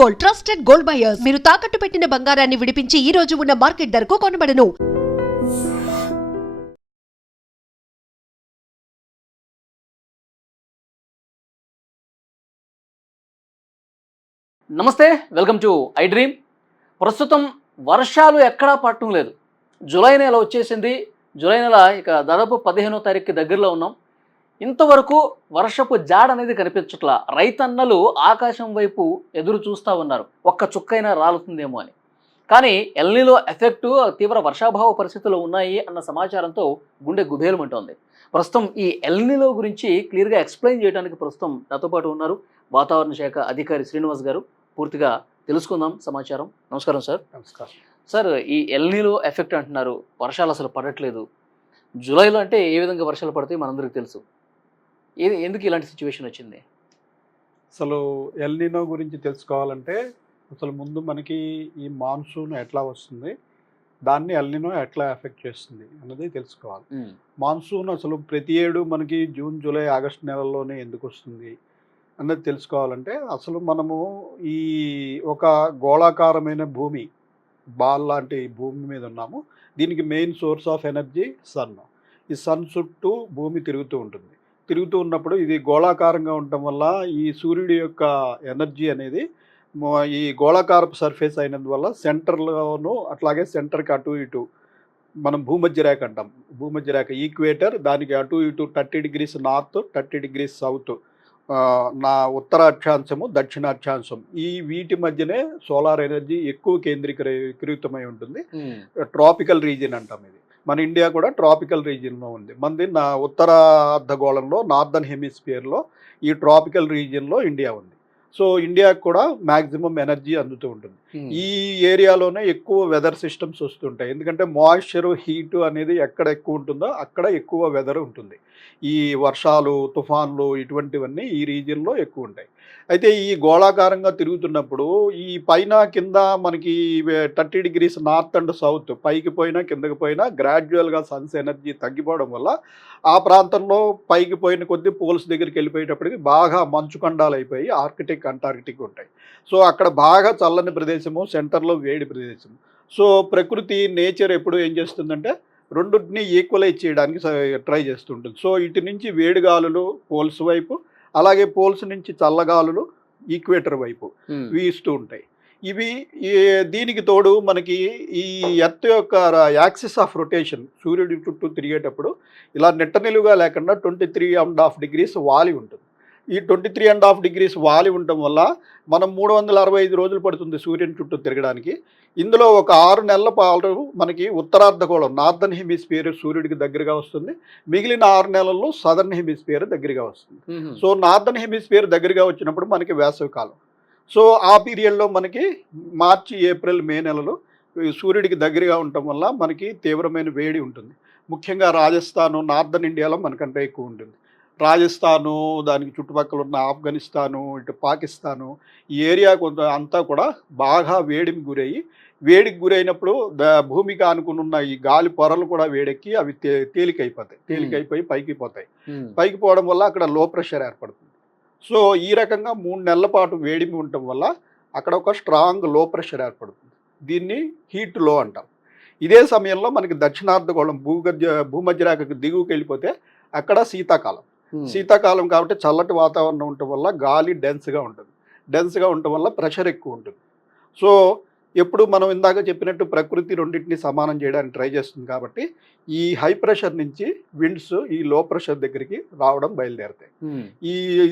Gold, trusted gold buyers. మీరు తాకట్టు పెట్టిన బంగారాన్ని విడిపించి ఈ రోజు ఉన్న మార్కెట్ ధరకు కొనబడను. నమస్తే, వెల్కమ్ టు ఐ డ్రీమ్. ప్రస్తుతం వర్షాలు ఎక్కడా పడటం లేదు. జూలై నెల వచ్చేసింది. జూలై నెల ఇక దాదాపు 15వ తారీఖుకి దగ్గరలో ఉన్నాం. ఇంతవరకు వర్షపు జాడ అనేది కనిపించట్లా. రైతన్నలు ఆకాశం వైపు ఎదురు చూస్తూ ఉన్నారు, ఒక్క చుక్కైనా రాలుతుందేమో అని. కానీ ఎల్నిలో ఎఫెక్టు, తీవ్ర వర్షాభావ పరిస్థితులు ఉన్నాయి అన్న సమాచారంతో గుండె గుబేలమంటోంది. ప్రస్తుతం ఈ ఎల్నిలో గురించి క్లియర్గా ఎక్స్ప్లెయిన్ చేయడానికి ప్రస్తుతం నాతో పాటు ఉన్నారు వాతావరణ శాఖ అధికారి శ్రీనివాస్ గారు. పూర్తిగా తెలుసుకుందాం సమాచారం. నమస్కారం సార్. నమస్కారం సార్, ఈ ఎల్నిలో ఎఫెక్ట్ అంటున్నారు, వర్షాలు అసలు పడట్లేదు. జూలైలో అంటే ఏ విధంగా వర్షాలు పడతాయి మనందరికీ తెలుసు. ఎందుకు ఇలాంటి సిచ్యువేషన్ వచ్చింది? అసలు ఎల్నినో గురించి తెలుసుకోవాలంటే అసలు ముందు మనకి ఈ మాన్సూన్ ఎట్లా వస్తుంది, దాన్ని ఎల్నినో ఎట్లా ఎఫెక్ట్ చేస్తుంది అన్నది తెలుసుకోవాలి. మాన్సూన్ అసలు ప్రతి ఏడు మనకి జూన్, జూలై, ఆగస్టు నెలల్లోనే ఎందుకు వస్తుంది అన్నది తెలుసుకోవాలంటే అసలు మనము ఈ ఒక గోళాకారమైన భూమి, బాల్ లాంటి భూమి మీద ఉన్నాము. దీనికి main source of energy sun. ఈ సన్ చుట్టూ భూమి తిరుగుతూ ఉంటుంది. తిరుగుతూ ఉన్నప్పుడు ఇది గోళాకారంగా ఉండటం వల్ల ఈ సూర్యుడి యొక్క ఎనర్జీ అనేది ఈ గోళాకారపు సర్ఫేస్ అయినందువల్ల సెంటర్లోనూ అట్లాగే సెంటర్కి అటు ఇటు మనం భూమధ్య రేఖ అంటాం. భూమధ్య రేఖ ఈక్వేటర్, దానికి అటు ఇటు 30 degrees నార్త్, 30 degrees సౌత్, నా ఉత్తర అక్షాంశము, దక్షిణ అక్షాంశం, ఈ వీటి మధ్యనే సోలార్ ఎనర్జీ ఎక్కువ కేంద్రీకృతమై ఉంటుంది. ట్రాపికల్ రీజియన్ అంటాం ఇది. మన ఇండియా కూడా ట్రాపికల్ రీజియన్లో ఉంది. మనది నా ఉత్తర అర్ధగోళంలో, నార్దర్న్ హెమిస్ఫియర్లో ఈ ట్రాపికల్ రీజియన్లో ఇండియా ఉంది. సో ఇండియాకు కూడా మ్యాక్సిమం ఎనర్జీ అందుతూ ఉంటుంది. ఈ ఏరియాలోనే ఎక్కువ వెదర్ సిస్టమ్స్ వస్తుంటాయి. ఎందుకంటే మాయిశ్చరు, హీటు అనేది ఎక్కడ ఎక్కువ ఉంటుందో అక్కడ ఎక్కువ వెదర్ ఉంటుంది. ఈ వర్షాలు, తుఫాన్లు ఇటువంటివన్నీ ఈ రీజియన్లో ఎక్కువ ఉంటాయి. అయితే ఈ గోళాకారంగా తిరుగుతున్నప్పుడు ఈ పైన కింద మనకి 30 degrees నార్త్ అండ్ సౌత్, పైకి పోయినా కిందకి పోయినా గ్రాడ్యువల్గా సన్స్ ఎనర్జీ తగ్గిపోవడం వల్ల ఆ ప్రాంతంలో పైకి పోయిన కొద్దీ పోల్స్ దగ్గరికి వెళ్ళిపోయేటప్పటికి బాగా మంచు ఖండాలు అయిపోయి ఆర్కిటిక్, అంటార్కిటిక్ ఉంటాయి. సో అక్కడ బాగా చల్లని ప్రదేశము, సెంటర్లో వేడి ప్రదేశం. సో ప్రకృతి, నేచర్ ఎప్పుడు ఏం చేస్తుందంటే రెండింటిని ఈక్వలైజ్ చేయడానికి ట్రై చేస్తుంటుంది. సో ఇటు నుంచి వేడి గాలులు పోల్స్ వైపు, అలాగే పోల్స్ నుంచి చల్లగాలులు ఈక్వేటర్ వైపు వీస్తూ ఉంటాయి. ఇవి దీనికి తోడు మనకి ఈ ఎర్త్ యొక్క యాక్సిస్ ఆఫ్ రొటేషన్ సూర్యుడి చుట్టూ తిరిగేటప్పుడు ఇలా నెట్ట నిలువుగా లేకుండా 23.5 degrees వాలి ఉంటుంది. ఈ 23.5 degrees వాలి ఉండటం వల్ల మనం 365 రోజులు పడుతుంది సూర్యుని చుట్టూ తిరగడానికి. ఇందులో ఒక 6 నెలల పాటు మనకి ఉత్తరార్ధగోళం, నార్దర్న్ హెమిస్ఫియర్ సూర్యుడికి దగ్గరగా వస్తుంది. మిగిలిన 6 నెలల్లో సదర్న్ హెమిస్ఫియర్ దగ్గరగా వస్తుంది. సో నార్దర్న్ హెమిస్ఫియర్ దగ్గరగా వచ్చినప్పుడు మనకి వేసవి కాలం. సో ఆ పీరియడ్లో మనకి మార్చి, ఏప్రిల్, మే నెలలు సూర్యుడికి దగ్గరగా ఉండటం వల్ల మనకి తీవ్రమైన వేడి ఉంటుంది. ముఖ్యంగా రాజస్థాను, నార్దర్న్ ఇండియాలో మనకంటే ఎక్కువ ఉంటుంది. రాజస్థాను, దానికి చుట్టుపక్కల ఉన్న ఆఫ్ఘనిస్తాను, ఇటు పాకిస్తాను, ఈ ఏరియా కొంత అంతా కూడా బాగా వేడికి వేడికి గురైనప్పుడు భూమికి ఆనుకుని ఉన్న ఈ గాలి పొరలు కూడా వేడెక్కి అవి తేలికైపోయి పైకి పోతాయి. పైకి పోవడం వల్ల అక్కడ లో ప్రెషర్ ఏర్పడుతుంది. సో ఈ రకంగా 3 నెలల పాటు వేడిమి ఉండటం వల్ల అక్కడ ఒక స్ట్రాంగ్ లో ప్రెషర్ ఏర్పడుతుంది. దీన్ని హీట్ లో అంటాం. ఇదే సమయంలో మనకి దక్షిణార్ధగోళం భూమధ్య రేఖకు దిగువకి వెళ్ళిపోతే అక్కడ శీతాకాలం. శీతాకాలం కాబట్టి చల్లటి వాతావరణం ఉండటం వల్ల గాలి డెన్స్గా ఉంటుంది. డెన్స్గా ఉండటం వల్ల ప్రెషర్ ఎక్కువ ఉంటుంది. సో ఎప్పుడు మనం ఇందాక చెప్పినట్టు ప్రకృతి రెండింటిని సమానం చేయడానికి ట్రై చేస్తుంది కాబట్టి ఈ హై ప్రెషర్ నుంచి విండ్స్ ఈ లో ప్రెషర్ దగ్గరికి రావడం బయలుదేరుతాయి.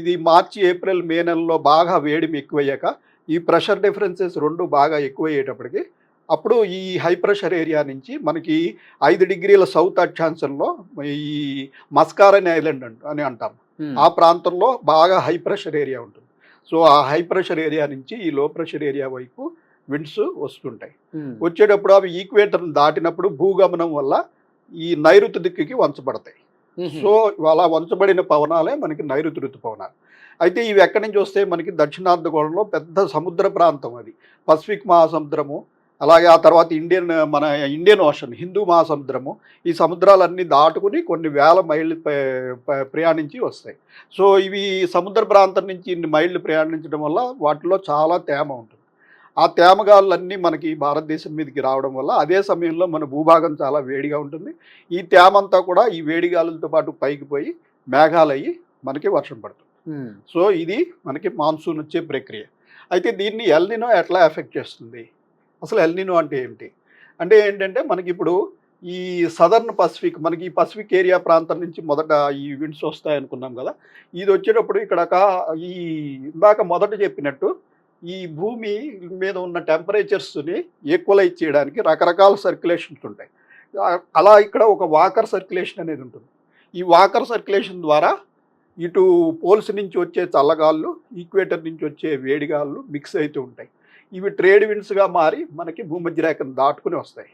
ఇది మార్చి, ఏప్రిల్, మే నెలలో బాగా వేడిమి ఎక్కువయ్యాక ఈ ప్రెషర్ డిఫరెన్సెస్ రెండు బాగా ఎక్కువయ్యేటప్పటికి అప్పుడు ఈ హై ప్రెషర్ ఏరియా నుంచి మనకి 5 degrees సౌత్ అక్షాంశంలో ఈ మస్కారన్ ఐలాండ్ అని అంటాం. ఆ ప్రాంతంలో బాగా హై ప్రెషర్ ఏరియా ఉంటుంది. సో ఆ హై ప్రెషర్ ఏరియా నుంచి ఈ లో ప్రెషర్ ఏరియా వైపు విండ్స్ వస్తుంటాయి. వచ్చేటప్పుడు అవి ఈక్వేటర్ని దాటినప్పుడు భూగమనం వల్ల ఈ నైరుతి దిక్కుకి వంచబడతాయి. సో అలా వంచబడిన పవనాలే మనకి నైరుతి ఋతుపవనాలు. అయితే ఇవి ఎక్కడి నుంచి వస్తే మనకి దక్షిణార్ధగోళంలో పెద్ద సముద్ర ప్రాంతం, అది పసిఫిక్ మహాసముద్రము, అలాగే ఆ తర్వాత ఇండియన్ ఓషన్, హిందూ మహాసముద్రము, ఈ సముద్రాలన్నీ దాటుకుని కొన్ని వేల మైళ్ళు ప్రయాణించి వస్తాయి. సో ఇవి సముద్ర ప్రాంతం నుంచి ఇన్ని మైళ్ళు ప్రయాణించడం వల్ల వాటిలో చాలా తేమ ఉంటుంది. ఆ తేమగాళ్ళన్నీ మనకి భారతదేశం మీదకి రావడం వల్ల అదే సమయంలో మన భూభాగం చాలా వేడిగా ఉంటుంది. ఈ తేమ అంతా కూడా ఈ వేడి గాలులతో పాటు పైకి పోయి మేఘాలయ్యి మనకి వర్షం పడుతుంది. సో ఇది మనకి మాన్సూన్ వచ్చే ప్రక్రియ. అయితే దీన్ని ఎల్నినో ఎట్లా ఎఫెక్ట్ చేస్తుంది? అసలు ఎల్నినో అంటే ఏంటి? అంటే ఏంటంటే మనకి ఇప్పుడు ఈ సదర్న్ పసిఫిక్, మనకి ఈ పసిఫిక్ ఏరియా ప్రాంతం నుంచి మొదట ఈ విండ్స్ వస్తాయనుకున్నాం కదా. ఇది వచ్చేటప్పుడు ఇక్కడ ఈ ఇందాక మొదట చెప్పినట్టు ఈ భూమి మీద ఉన్న టెంపరేచర్స్ని ఈక్వలైజ్ చేయడానికి రకరకాల సర్క్యులేషన్స్ ఉంటాయి. అలా ఇక్కడ ఒక వాకర్ సర్క్యులేషన్ అనేది ఉంటుంది. ఈ వాకర్ సర్క్యులేషన్ ద్వారా ఇటు పోల్స్ నుంచి వచ్చే చల్లగాళ్ళు, ఈక్వేటర్ నుంచి వచ్చే వేడిగాళ్ళు మిక్స్ అవుతూ ఉంటాయి. ఇవి ట్రేడ్ విండ్స్గా మారి మనకి భూమధ్య రేఖను దాటుకుని వస్తాయి.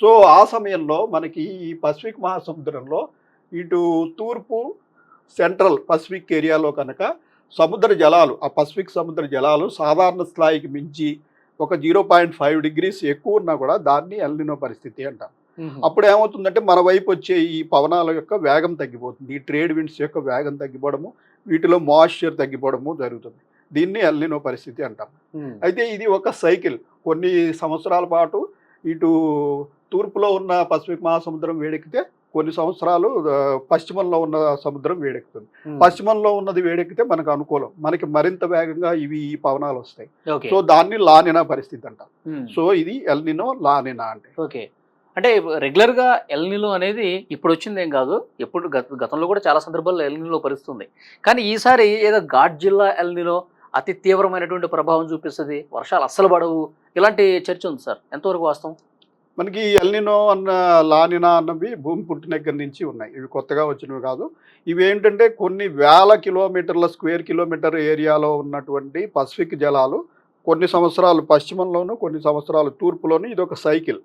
సో ఆ సమయంలో మనకి ఈ పసిఫిక్ మహాసముద్రంలో ఇటు తూర్పు సెంట్రల్ పసిఫిక్ ఏరియాలో కనుక సముద్ర జలాలు, ఆ పసిఫిక్ సముద్ర జలాలు సాధారణ స్థాయికి మించి ఒక 0.5 డిగ్రీస్ ఎక్కువ ఉన్నా కూడా దాన్ని ఎల్నినో పరిస్థితి అంటాం. అప్పుడు ఏమవుతుందంటే మన వైపు వచ్చే ఈ పవనాల యొక్క వేగం తగ్గిపోతుంది. ఈ ట్రేడ్ విండ్స్ యొక్క వేగం తగ్గిపోవడము, వీటిలో మాయిశ్చర్ తగ్గిపోవడము జరుగుతుంది. దీన్ని ఎల్నినో పరిస్థితి అంటాం. అయితే ఇది ఒక సైకిల్. కొన్ని సంవత్సరాల పాటు ఇటు తూర్పులో ఉన్న పసిఫిక్ మహాసముద్రం వేడెక్కితే కొన్ని సంవత్సరాలు పశ్చిమంలో ఉన్న సముద్రం వేడెక్కుతుంది. పశ్చిమంలో ఉన్నది వేడెక్కితే మనకు అనుకూలం, మనకి మరింత వేగంగా ఈ పవనాలు వస్తాయి. సో దాన్ని లానినా పరిస్థితి అంటాం. సో ఇది ఎల్నినో, లానినా అంటే. ఓకే, అంటే రెగ్యులర్గా ఎల్నినో అనేది ఇప్పుడు వచ్చింది ఏం కాదు, ఎప్పుడు గతంలో కూడా చాలా సందర్భాల్లో ఎల్నినో పరిస్థితుంది. కానీ ఈసారి ఏదో ఘాట్ జిల్లా ఎల్నినో అతి తీవ్రమైనటువంటి ప్రభావం చూపిస్తుంది, వర్షాలు అస్సలు పడవు, ఇలాంటి చర్చ ఉంది సార్. ఎంతవరకు వాస్తవం? మనకి ఎల్నినో అన్న, లానినా అన్నవి భూమి పుట్టిన దగ్గర నుంచి ఉన్నాయి. ఇవి కొత్తగా వచ్చినవి కాదు. ఇవి ఏంటంటే కొన్ని వేల కిలోమీటర్ల స్క్వేర్ కిలోమీటర్ ఏరియాలో ఉన్నటువంటి పసిఫిక్ జలాలు కొన్ని సంవత్సరాలు పశ్చిమంలోను, కొన్ని సంవత్సరాలు తూర్పులోను. ఇది ఒక సైకిల్.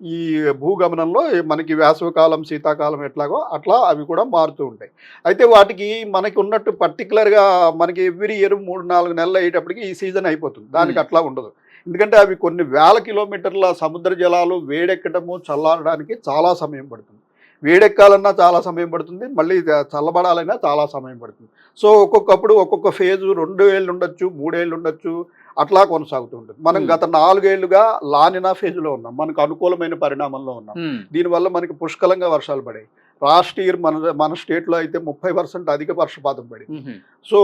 ఈ భూగమనంలో మనకి వేసవికాలం, శీతాకాలం ఎట్లాగో అట్లా అవి కూడా మారుతూ ఉంటాయి. అయితే వాటికి మనకి ఉన్నట్టు పర్టికులర్గా మనకి ఎవ్రీ ఇయర్ 3-4 నెలలు అయ్యేటప్పటికి ఈ సీజన్ అయిపోతుంది. దానికి అట్లా ఉండదు. ఎందుకంటే అవి కొన్ని వేల కిలోమీటర్ల సముద్ర జలాలు వేడెక్కడము, చల్లారడానికి చాలా సమయం పడుతుంది. వేడెక్కాలన్నా చాలా సమయం పడుతుంది, మళ్ళీ చల్లబడాలన్నా చాలా సమయం పడుతుంది. సో ఒక్కొక్కప్పుడు ఒక్కొక్క ఫేజు 2 ఏళ్ళు ఉండొచ్చు, 3 ఏళ్ళు ఉండొచ్చు, అట్లా కొనసాగుతూ ఉంటుంది. మనం గత 4 ఏళ్లుగా లానినా ఫేజ్లో ఉన్నాం, మనకు అనుకూలమైన పరిణామంలో ఉన్నాం. దీనివల్ల మనకి పుష్కలంగా వర్షాలు పడాయి. లాస్ట్ ఇయర్ మన స్టేట్లో అయితే 30% అధిక వర్షపాతం పడింది. సో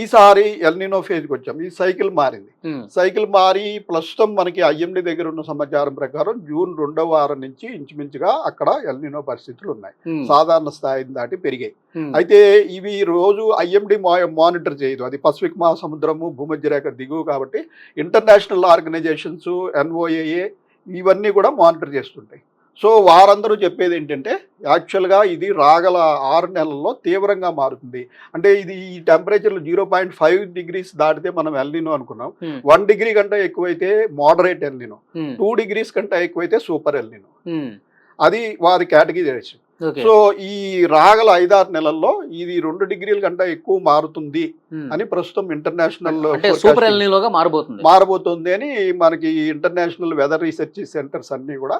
ఈసారి ఎల్నినో ఫేజ్కి వచ్చాం. ఈ సైకిల్ మారింది. సైకిల్ మారి ప్రస్తుతం మనకి ఐఎండి దగ్గర ఉన్న సమాచారం ప్రకారం జూన్ 2వ వారం నుంచి ఇంచుమించుగా అక్కడ ఎల్నినో పరిస్థితులు ఉన్నాయి. సాధారణ స్థాయిని దాటి పెరిగాయి. అయితే ఇవి రోజు ఐఎండి మానిటర్ చేయదు. అది పసిఫిక్ మహాసముద్రము, భూమధ్య రేఖ దిగువ కాబట్టి ఇంటర్నేషనల్ ఆర్గనైజేషన్స్, ఎన్ఓఏఏ ఇవన్నీ కూడా మానిటర్ చేస్తుంటాయి. సో వారందరూ చెప్పేది ఏంటంటే యాక్చువల్గా ఇది రాగల 6 నెలల్లో తీవ్రంగా మారుతుంది. అంటే ఇది ఈ టెంపరేచర్లు 0.5 డిగ్రీస్ దాటితే మనం ఎల్నినో అనుకున్నాం. 1 డిగ్రీ కంటే ఎక్కువైతే మోడరేట్ ఎల్నినో, 2 డిగ్రీస్ కంటే ఎక్కువైతే సూపర్ ఎల్నినో. అది వారి కేటగిరీ. సో ఈ రాగల 5-6 నెలల్లో ఇది 2 డిగ్రీల కంటే ఎక్కువ మారుతుంది అని ప్రస్తుతం ఇంటర్నేషనల్ మారబోతుంది అని మనకి ఇంటర్నేషనల్ వెదర్ రీసెర్చ్ సెంటర్స్ అన్ని కూడా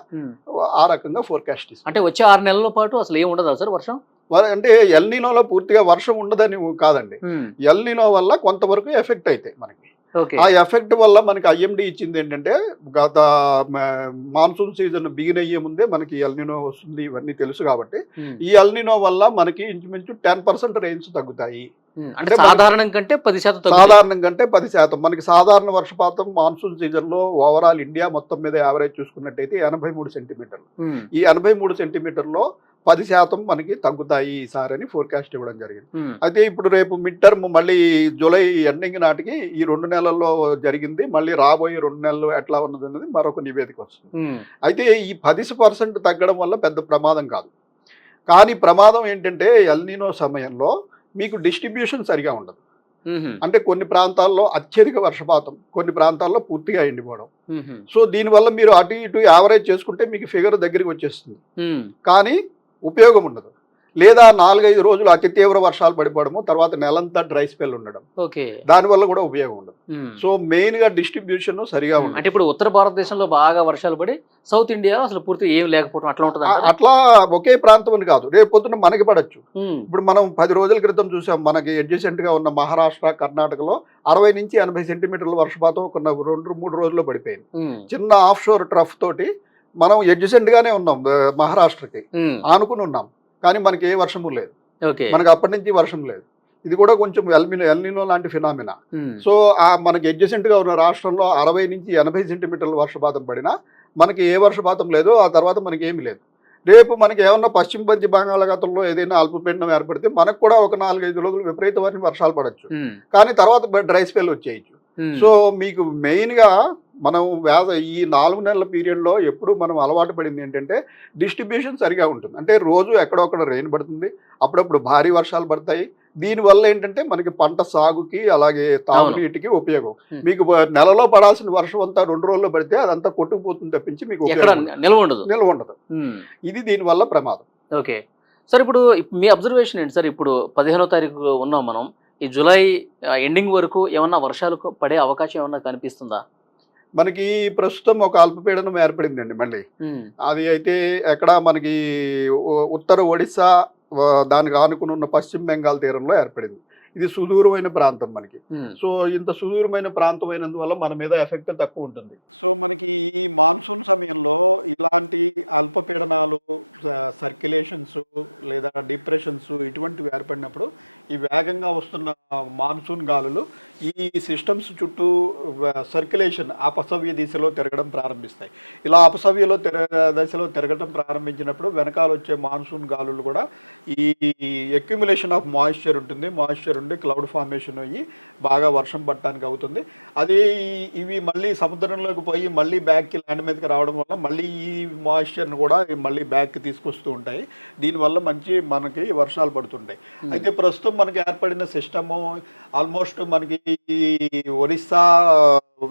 ఆ రకంగా ఫోర్కాస్ట్ ఇస్తారు. అంటే వచ్చే 6 నెలల పాటు అసలు ఏమి ఉండదా సార్ వర్షం? అంటే ఎల్నినోలో పూర్తిగా వర్షం ఉండదని కాదండి. ఎల్నినో వల్ల కొంతవరకు ఎఫెక్ట్ అవుతాయి మనకి. ఆ ఎఫెక్ట్ వల్ల మనకి ఐఎండి ఇచ్చింది ఏంటంటే గత మాన్సూన్ సీజన్ బిగిన్ అయ్యే ముందే మనకి ఎల్నినో వస్తుంది, ఇవన్నీ తెలుసు కాబట్టి ఈ ఎల్నినో వల్ల మనకి ఇంచుమించు 10% రేంజ్ తగ్గుతాయి. అంటే సాధారణం కంటే 10%. సాధారణం కంటే 10%. మనకి సాధారణ వర్షపాతం మాన్సూన్ సీజన్ లో ఓవరాల్ ఇండియా మొత్తం మీద యావరేజ్ చూసుకున్నట్టయితే 83 సెంటీమీటర్లు. ఈ 83 సెంటీమీటర్లో 10% మనకి తగ్గుతాయి ఈసారి అని ఫోర్కాస్ట్ ఇవ్వడం జరిగింది. అయితే ఇప్పుడు రేపు మిడ్ టర్మ్ మళ్ళీ జూలై ఎండింగ్ నాటికి ఈ 2 నెలల్లో జరిగింది, మళ్ళీ రాబోయే 2 నెలలు ఎట్లా ఉన్నది అన్నది మరొక నివేదిక వస్తుంది. అయితే ఈ 10% తగ్గడం వల్ల పెద్ద ప్రమాదం కాదు. కానీ ప్రమాదం ఏంటంటే ఎల్నినో సమయంలో మీకు డిస్ట్రిబ్యూషన్ సరిగా ఉండదు. అంటే కొన్ని ప్రాంతాల్లో అత్యధిక వర్షపాతం, కొన్ని ప్రాంతాల్లో పూర్తిగా ఎండిపోవడం. సో దీనివల్ల మీరు అటు ఇటు యావరేజ్ చేసుకుంటే మీకు ఫిగర్ దగ్గరికి వచ్చేస్తుంది, కానీ ఉపయోగం ఉండదు. లేదా 4-5 రోజులు అతి తీవ్ర వర్షాలు పడిపోవడము, తర్వాత నెలంతా డ్రై స్పెల్ ఉండడం, ఓకే. దానివల్ల కూడా ఉపయోగం ఉండదు. సో మెయిన్గా డిస్ట్రిబ్యూషన్ సరిగా అంటే ఉండదు. ఇప్పుడు ఉత్తర భారతదేశంలో బాగా వర్షాలు పడి సౌత్ ఇండియాలో అసలు పూర్తి ఏం లేకపోవడం అట్లా ఉంటుంది. అట్లా ఒకే ప్రాంతం అని కాదు, రేపు పొద్దున మనకి పడచ్చు. ఇప్పుడు మనం 10 రోజుల క్రితం చూసాం, మనకి అడ్జసెంట్ గా ఉన్న మహారాష్ట్ర, కర్ణాటకలో 60 నుంచి 80 సెంటీమీటర్ల వర్షపాతం ఒక 2-3 రోజుల్లో పడిపోయింది. చిన్న ఆఫ్ షోర్ ట్రఫ్ తోటి మనం అడ్జసెంట్ గానే ఉన్నాం, మహారాష్ట్రకి ఆనుకుని ఉన్నాం, కానీ మనకి ఏ వర్షము లేదు. మనకి అప్పటి నుంచి వర్షం లేదు. ఇది కూడా కొంచెం ఎల్నినో లాంటి ఫినామినా. సో మనకి అడ్జసెంట్ గా ఉన్న రాష్ట్రంలో 60 నుంచి 80 సెంటీమీటర్ల వర్షపాతం పడినా మనకి ఏ వర్షపాతం లేదు, ఆ తర్వాత మనకి ఏమీ లేదు. రేపు మనకి ఏమన్నా పశ్చిమ మధ్య బంగాళాఖాతంలో ఏదైనా అల్పపీడనం ఏర్పడితే మనకు కూడా ఒక 4-5 రోజులు విపరీతమైన వర్షాలు పడవచ్చు, కానీ తర్వాత డ్రై స్పెల్ వచ్చేయచ్చు. సో మీకు మెయిన్గా మనం ఈ 4 నెలల పీరియడ్లో ఎప్పుడు మనం అలవాటు పడింది ఏంటంటే డిస్ట్రిబ్యూషన్ సరిగా ఉంటుంది. అంటే రోజు ఎక్కడొక్కడ రెయిన్ పడుతుంది, అప్పుడప్పుడు భారీ వర్షాలు పడతాయి. దీనివల్ల ఏంటంటే మనకి పంట సాగుకి అలాగే తాగునీటికి ఉపయోగం. మీకు నెలలో పడాల్సిన వర్షం అంతా 2 రోజుల్లో పడితే అదంతా కొట్టుకుపోతుంది తప్పించి మీకు నిల్వ ఉండదు. ఇది దీనివల్ల ప్రమాదం. ఓకే సార్, ఇప్పుడు మీ అబ్జర్వేషన్ ఏంటి సార్? ఇప్పుడు 15వ తారీఖు ఉన్నాం మనం. ఈ జూలై ఎండింగ్ వరకు ఏమన్నా వర్షాలు పడే అవకాశం ఏమన్నా కనిపిస్తుందా? మనకి ప్రస్తుతం ఒక అల్పపీడనం ఏర్పడిందండి మళ్ళీ. అది అయితే ఎక్కడ మనకి ఉత్తర ఒడిశా దానికి ఆనుకుని ఉన్న పశ్చిమ బెంగాల్ తీరంలో ఏర్పడింది. ఇది సుదూరమైన ప్రాంతం మనకి. సో ఇంత సుదూరమైన ప్రాంతం అయినందువల్ల మన మీద ఎఫెక్ట్ తక్కువ ఉంటుంది. సో మనకి ఈ మాన్సూన్ సమయంలో ఇలాంటి అల్పపీడనాలు, సర్క్యులేషన్స్ లేదా డిప్రెషన్స్ ఇటువంటివి ఏర్పడినప్పుడు ఈ వేగంగా వస్తున్న మాన్సూన్ గాలులు ఈ సిస్టమ్స్ చుట్టూ సర్క్యులేషన్ అపసవ్య దిశలో తిరగడం ప్రారంభిస్తాయి. ఇలా అపసవ్యలో దశలో తిరగడం ప్రారంభించినప్పుడు వెనకాల వచ్చే మాన్సూన్ గాలులు కూడా ఈ అక్యుములేషన్ ఆఫ్ మాయిశ్చర్ ఉంటుంది, మాయిశ్చర్ ఉండి క్లౌడ్ ఫార్మేషన్ అయ్యి బాగా వర్షం పడటానికి అవుతుంది. అదే ఇవి మళ్ళీ సముద్రంలోకి పోయి మళ్ళీ బ్యాక్కి ల్యాండ్ మీదకి రావడం వల్ల మళ్ళీ ఈ మాయిశ్చర్ని కూడా మళ్ళీ బ్యాక్కి తీసుకొస్తూ ఉంటాయి. దీనివల్ల మనకి వర్షాలు పడుతుంటాయి. అయితే ప్రస్తుతం మనకి ఏర్పడిన సిస్టము ఆల్మోస్ట్ మనకి ఒరిస్సా,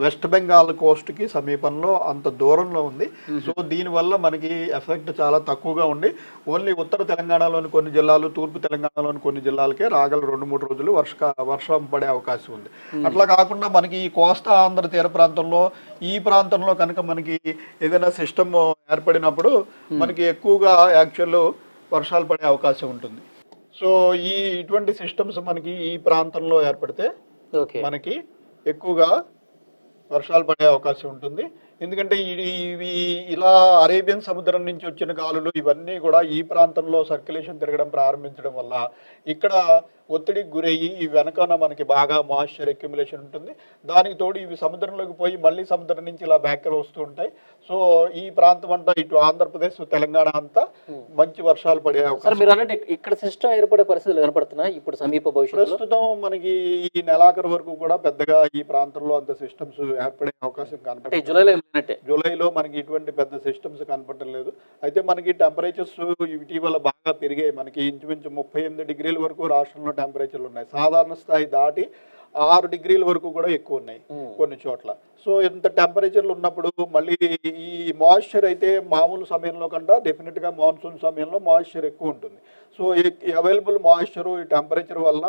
వెస్ట్ బెంగాల్ కోస్ట్కి సమీపంలో అంత దూరంలో ఉంది. సో దీనివల్ల మనకి ఎఫెక్ట్ చాలా తక్కువగా ఉండి ఓన్లీ ఉత్తర తెలంగాణలోని కొన్ని జిల్లాలు, తూర్పు తెలంగాణలోని కొన్ని జిల్లాలకే రాగల 2-3 రోజులు వర్షం పడే అవకాశం ఉంది. అట్లా కాకుండా మనకి ఈ కోస్తా ఆంధ్ర తీర ప్రాంతంలో ఈ ప్రాంతంలో కనుక మనకి ఏదైనా సిస్టమ్ ఏర్పడినప్పుడు మనకి ఎక్కువగా యాక్చువల్ వర్షాలు పడే అవకాశం ఉంటుంది. సో ఇటువంటి సిస్టమ్స్ మనకి ఈ ప్రాంతంలో ఏర్పడితే మనకి ఎక్కువగా వర్షాలు పడే అవకాశం ఉంటుంది. ఎందుకంటే ఇవి ఇలా అరేబియన్ సముద్రం నుంచి వచ్చిన గాలులు ఇవన్నీ కూడా ఈ ప్రాంతంలో సర్క్యులేషన్ తిరగడం ప్రారంభించడం వల్ల ఇక్కడ ఒత్తిడికి గురయ్యి ఈ వెనకాల మనకి బాగా మాయిశ్చర్ అక్యుములేషన్ ఉంటుంది. దానికి తోడు ఇవి సముద్రంలోకి పోయి మళ్ళీ సముద్రం నుంచి ఇలా బ్యాక్ వస్తూ ఉంటాయి. సో ఈ ప్రాంతం అంతా ఇటు ఆంధ్రప్రదేశ్, తెలంగాణ అంతా మంచి వర్షాలు పడే అవకాశం. మీరు అన్నట్టు ఇక్కడ సిస్టమ్ ఏర్పడే పరిస్థితులు కనపడుతున్నాయి ఇప్పుడు సమీప భవిష్యత్తులో. ప్రస్తుతం మనకి ఈ నెలాఖరు వరకు కూడా పెద్దగా ఈ ప్రాంతంలో అంత సిస్టమ్స్ ఏర్పడే అవకాశం కనపడుతుంది. జూలైలో మనకి ఇటువంటి పెద్ద సిస్టమ్స్ కనపడటం లేదు. అయితే మనకి టెంపరేచర్స్ ఇటీవల బాగా పెరిగాయి. మనకి ఇంచుమించు 38 డిగ్రీల వరకు రాష్ట్రంలో టెంపరేచర్లు ఉన్నాయి. సాధారణ స్థాయి దాటి 6 డిగ్రీల వరకు కూడా ఎక్కువ ఉన్నాయి కొన్ని చోట్ల. సో ఇంత టెంపరేచర్లు ఉన్నప్పుడు మళ్ళీ ఈ మాయిశ్చర్ అయితే మామూలు సమయంలో కంటే డెఫినెట్గా మాన్సూన్ సమయంలో మాయిశ్చర్ ఎక్కువ ఉంటుంది. సో ఈ అవైలబుల్ మాయిశ్చర్, ఈ టెంపరేచర్ వల్ల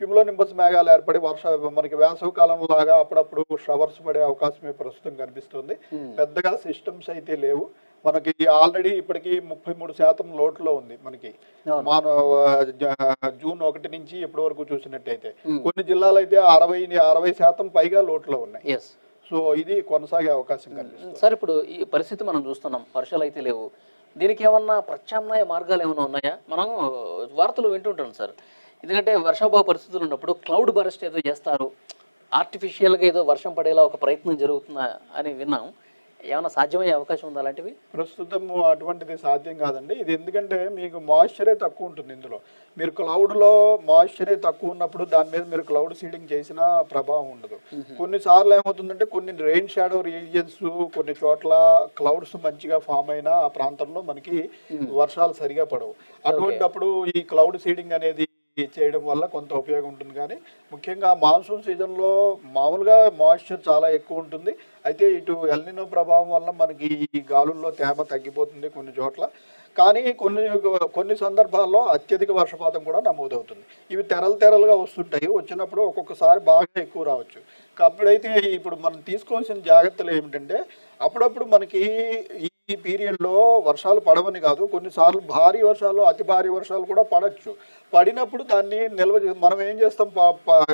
క్యుములోనింబస్ మేఘాలు ఏర్పడి మనకి వేసవి కాలం లాగా అప్పుడప్పుడు షవర్స్ పడే అవకాశమే ప్రస్తుతం కనిపిస్తుంది. పెద్దగా సిస్టమ్స్ అయితే లేవు. మనకి ఆల్రెడీ ఇప్పటికీ 33% లోట్లో ఉంది మనకి జూన్ 1 నుంచి ఇప్పటి వరకు చూసినట్టయితే. కొన్ని జిల్లాలు అయితే 60% పైగా లోట్లో ఉన్నాయి. సో ఇది కొనసాగే అవకాశం కనిపిస్తుంది. సార్, ఇప్పుడు ఈ పరిస్థితి మనం చూస్తున్నాం, వర్షాలు అయితే లేవు. దీనికి ఏమన్నా ప్రత్యామ్నాయ మార్గాలు ఏమైనా ఉన్నాయా? మనం వార్తలు వింటుంటాం సార్. ఎందుకంటే వర్షాభావ పరిస్థితులు ఉన్నప్పుడు క్లౌడ్ బరస్ట్ ఏదో చేస్తారు, ఆర్టిఫిషియల్గా ఏదో వర్షం పడేలా ఒక ప్రయత్నం జరుగుతుందా అని విన్నాం. ఏమైనా సాధ్యమయ్యే అవకాశం ఉందా అలాంటివి? ప్రస్తుతం అటువంటిది సాధ్యం కాదండి. ఇది ఎందుకంటే మీకు మాయిశ్చరే తక్కువ ఉంటుంది. ఇందులో మీరు క్లౌడ్లో మాయిశ్చరే తక్కువ ఉన్నప్పుడు దాని మీద మీరు క్లౌడ్ సీడింగ్ చేసినా ప్రభావం ఉండదు. కొన్నిసార్లు ఏమవుతుందంటే కొన్ని రెయిన్ షాడో రీజియన్స్, కొన్ని చోట్ల క్లౌడ్స్ మంచిగా ఫామ్ అయినా ఆ ప్రాంతంలో మనకి వర్షాలు సరిగా పడవు. అటువంటిప్పుడు ఈ క్లౌడ్ సీడింగ్ అనేది చేయడం వల్ల కొంత ఉపయోగం ఉంటుంది. కానీ ముఖ్యంగా మాన్సూన్ సీజన్లో మామూలుగా మాయిశ్చర్ చాలా ఎక్కువ ఉంటుంది. అయితే ఇటు ఎల్నినో ప్రభావం వల్ల మనకి ఈ గాలుల్లో తేమ తగ్గిపోతుంది కొన్ని చోట్ల. కానీ కొన్ని సందర్భాల్లో అత్యధిక వర్షపాతం కూడా నమోదవుతుంది. ఇవి తెరలుగా వస్తుంటాయి. వచ్చినప్పుడు ఒక్కొక్కసారి బాగా ఎక్కువ రావచ్చు. అప్పుడైతే ఇప్పుడు మనం తీసుకోవాల్సిన జాగ్రత్తలు ఏమిటంటే, అప్పుడప్పుడు మనకి ఈ పీరియడ్లో వర్షాలు పడవని కాదు, కొన్నిసార్లు భారీ వర్షాలు, అతి భారీ వర్షాలు కూడా పడవచ్చు. పడినప్పుడు దాన్ని మనం ఏం చేస్తాం,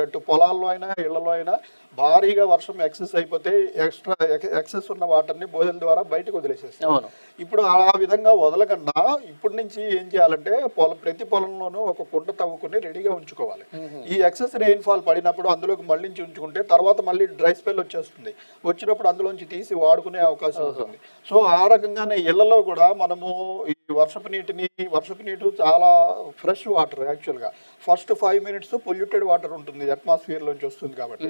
ఇటు పొలాల్లో అయినా ఇళ్లలో అయినా భారీగా వర్షం ఎక్సెస్ అయిపోతే ఎక్సెస్ ఉన్న వాటర్ని బోధల ద్వారా బయటకు వదిలేసేస్తాం. ఇప్పుడు ఆ విధంగా వదలకుండా ఇప్పటి నుంచి ఏం చేయాలంటే, ప్రతి పొలంలోనూ ఒక కుంట తవ్వుకుని రెడీగా ఉంచుకోవాలి. ఈ ఎక్సెస్ రెయిన్ఫాల్ పడినప్పుడు అందులోకి మళ్ళించి ఉంచుకుంటే తర్వాత మళ్ళీ డ్రై స్పెల్ వచ్చేస్తుంది. వచ్చినప్పుడు అందులోంచి తీసి వాడుకునే అవకాశం ఉంటుంది. సో ఆ రకంగానే ఇళ్లలో కూడా మనము ఈ వర్షపు నీటి చాలా ఫ్రెష్ వాటర్. యాక్చువల్గా ఫస్ట్ 5 minutes పొల్యూటెడ్ వాటర్ ఉంటుంది, అట్మాస్ఫియర్లోంచి వస్తుంది కాబట్టి,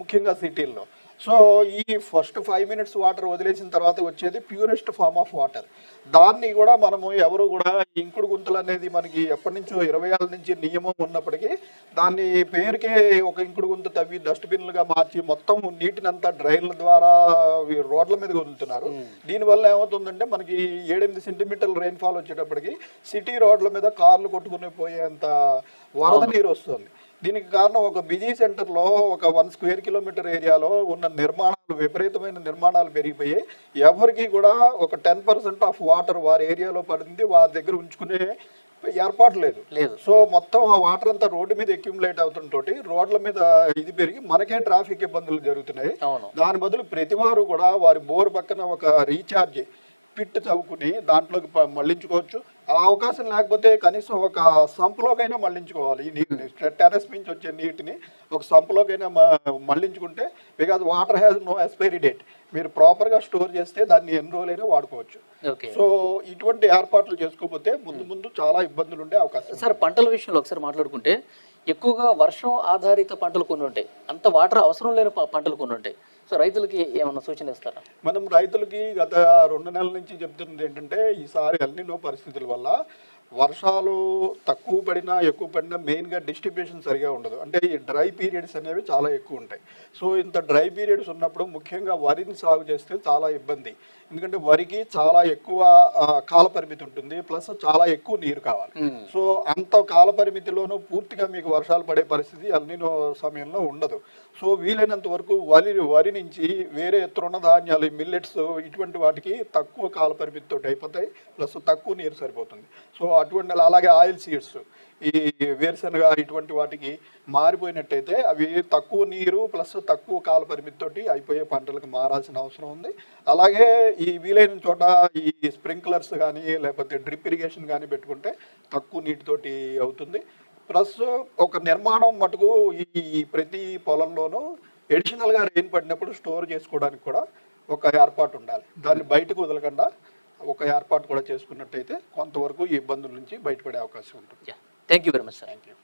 ముఖ్యంగా సిటీల్లో. సో ఈ ఫస్ట్ 5 minutes వాటర్ వదిలేసిన తర్వాత వచ్చేది ప్యూరెస్ట్ ఫార్మ్ ఆఫ్ వాటర్. దాన్ని కూడా మనము ఎవరు కూడా ఇంకుడు గుంతలు అనేది మనకి ఎప్పటి నుంచో 20 ఏళ్ళ నుంచి నియమం ఉన్నప్పటికీ దాన్ని పేరుకే ఒక ఇంకుడు గుంత తవ్వి డస్ట్బిన్లుగా మార్చి మొత్తం నీటినంతా డ్రైన్ల ద్వారా రోడ్ల మీద వదులుతున్నారు. దీనివల్ల ఏమవుతుందంటే మనకి 7-8 సెంటీమీటర్ల రెయిన్ఫాల్ వచ్చేటప్పటికి సిటీ రోడ్ల మీద కార్లు కొట్టుకుని పోయేంత వరద నీరు వస్తుంది. దీనికి కారణం ఒక బిజీ సెంటర్లో ఒక 1 square kilometer ఏరియాలో ఉన్న విపరీతమైన నిర్మాణాలు పెరిగిపోయి ఎవరికి కూడా ఒక 10% ఆఫ్ వాటర్ వారి ఏరియాలో పడింది, వారి దగ్గర ఉంచుకునే ఏర్పాటు లేదు. సో మొత్తం ఆ వాటర్ అంతా రోడ్డు మీద అక్యుములేట్ అవుతుంటోటి రోడ్ల మీద ఇది పెరిగి మనకే ట్రాఫిక్ ఇబ్బందులు జరుగుతున్నాయి. దాని బదులు ప్రతి వారు కూడా వారి బోర్ పక్కన ఒక రీఛార్జ్ పిట్ చదువుకుని దాంట్లోకి మళ్లించుకోవచ్చు. ఆ అవకాశం లేకపోతే కనీసం ఒక సంపులోకైనా మళ్లించుకోవాలి. ఈ నీటిని టెర్రస్ నుంచి వచ్చే నీటిని ఒక సంపులోకైనా మళ్లించుకుంటే, because water has no expiry date. మీరు ప్రాపర్గా స్టోర్ చేస్తే దాన్ని ఎన్ని రోజులైనా వాడుకోవచ్చు. సో ఇటువంటి ఏర్పాట్లు చేసుకోకపోతే ముందు చాలా ఇబ్బందులు ఉండే అవకాశం. సార్, పంటల విషయంలో ఒకసారి మాట్లాడుకుంటే, ఎక్కువగా వర్షం ఆధారిత పంటలు కొన్ని ఉంటాయి, అంత వాటర్ అవసరం లేని పంటలు కొన్ని ఉంటాయి. సో రైతులకి ఏమన్నా సూచన ఇస్తారా? మనం రైతులకి గత 2 నెలల నుంచి చెప్తున్నది ఏంటంటే, ఈసారి ఎల్నినో పరిస్థితుల వల్ల వర్షాలు తక్కువ పడినా ఎక్కువ పడినా మెయిన్గా డిస్ట్రిబ్యూషన్ సరిగా ఉండదు. అంటే ఈ డ్రై పీరియడ్స్ అనేవి చాలా ఎక్కువ ఉంటాయి. సో ఇంత డ్రై పీరియడ్స్ ఉన్నప్పుడు ముఖ్యంగా వరిని సాగు చేస్తే చాలా ఇబ్బంది. ఎందుకంటే వరికి చాలా ఎక్కువ కాల పరిమితి ఉంటుంది, ప్లస్ చాలా ఎక్కువ నీరు కావాలి. సో అంత కాల పరిమితిలోనూ పూర్తిగా మీకు వర్షాలు పడే పరిస్థితి ఎల్నినో సమయంలో ఉండదు. సో వీలైనంత వరకు వరి నుంచి వేరే తృణధాన్యాలు, మిల్లెట్స్, ఇటువంటి వాటికి తక్కువ కాల పరిమితితో అయిపోతాయి, ప్లస్ తక్కువ నీరు సరిపోతుంది. సో అటువంటి అలాగే ఆయిల్ సీడ్స్, ఈ వేరుశనగ, ఇటువంటి వాటికి మారిపోయినట్టయితే అవి తక్కువ నీరు ప్లస్ తక్కువ కాల పరిమితితోటి అయిపోయే పంటలకు మారాల్సిన అవసరం ఉంది. అలాగే ఈ వీలైన చోట ఈ స్ప్రింక్లర్స్ కానీ లేకపోతే డ్రిప్ ఇరిగేషన్ కానీ పెట్టుకుంటే తక్కువ నీటితోటి అవుతుంది. ప్లస్ ఒక నిర్మాణం మటుకు ఈ ప్రతి పొలంలోనూ ఎడిషనల్గా రెయిన్ పడినప్పుడు స్టోర్ చేసుకోవడానికి కూడా ఒక ఏర్పాటు ఉండాలి. దాన్ని బయటకు వదలకుండా ఒక ఏర్పాటు కూడా చేసుకున్నట్టయితే కొంతవరకు ఈ ఇబ్బందుల నుంచి బయటపడే అవకాశం ఉంటుంది. Thank you very much sir. Thank you.